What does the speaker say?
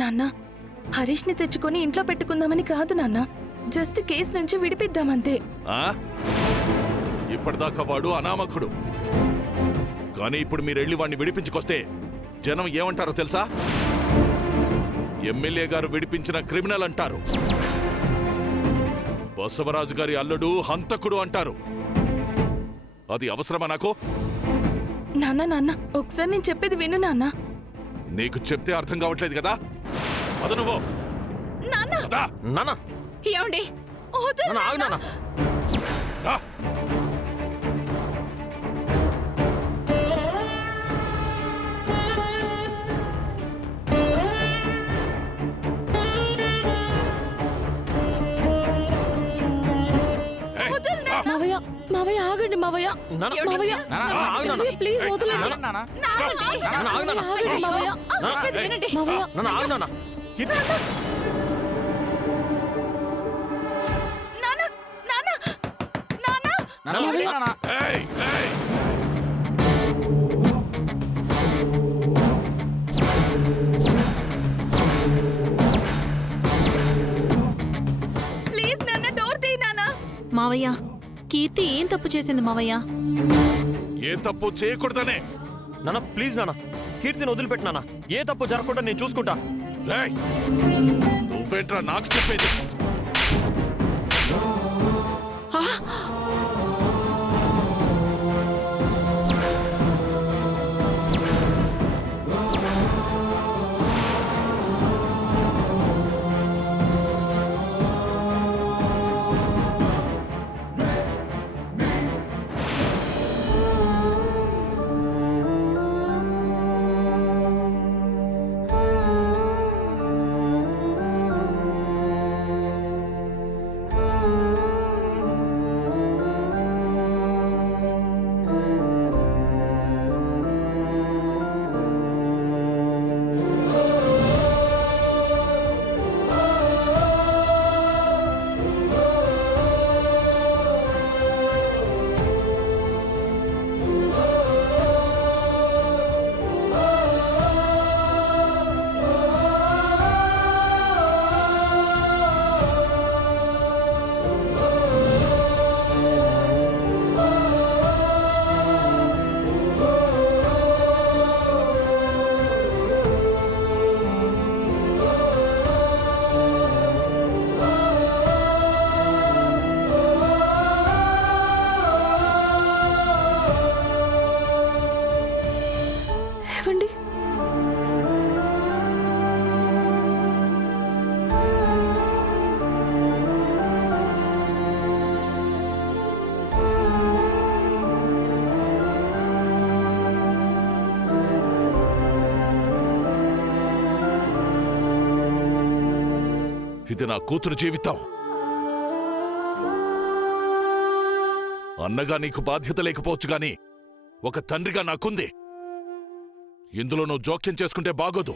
నాన్న, హరీష్ని తెచ్చుకొని ఇంట్లో పెట్టుకుందామని కాదు నాన్న, జస్ట్ కేసు నుంచి విడిపిద్దామంతే. ఇప్పటిదాకా వాడు అనామకుడు, కానీ ఇప్పుడు మీరెళ్ళి వాడిని విడిపించుకొస్తే జనం ఏమంటారో తెలుసా? ఎమ్మెల్యే గారు విడిపించిన క్రిమినల్ అంటారు, బసవరాజు గారి అల్లుడు హంతకుడు అంటారు. అది అవసరమా నాకు? నాన్న నాన్న, ఒకసారి నేను చెప్పేది విను నాన్న. నీకు చెప్తే అర్థం కావట్లేదు కదా, అద నువ్వు. ఏమండి? మావయ్య ఆగండి, మావయ్య మావయ్య మావయ్య ప్లీజ్ వదలండి. ఆగండి మావయ్య, మావయ్య. ప్లీజ్ నాన్న, డోర్ తీ నాన్న. మావయ్య, కీర్తి ఏం తప్పు చేసింది మావయ్య? ఏ తప్పు చేయకూడదనే. నాన్న ప్లీజ్ నాన్న, కీర్తిని వదిలిపెట్టు నాన్న. ఏ తప్పు జరగకుండా నేను చూసుకుంటా. నువ్వేంట్రా నాకు చెప్పేది? ఇది నా కూతురు జీవితం. అన్నగా నీకు బాధ్యత లేకపోవచ్చు గాని ఒక తండ్రిగా నాకుంది. ఇందులో నువ్వు జోక్యం చేసుకుంటే బాగోదు.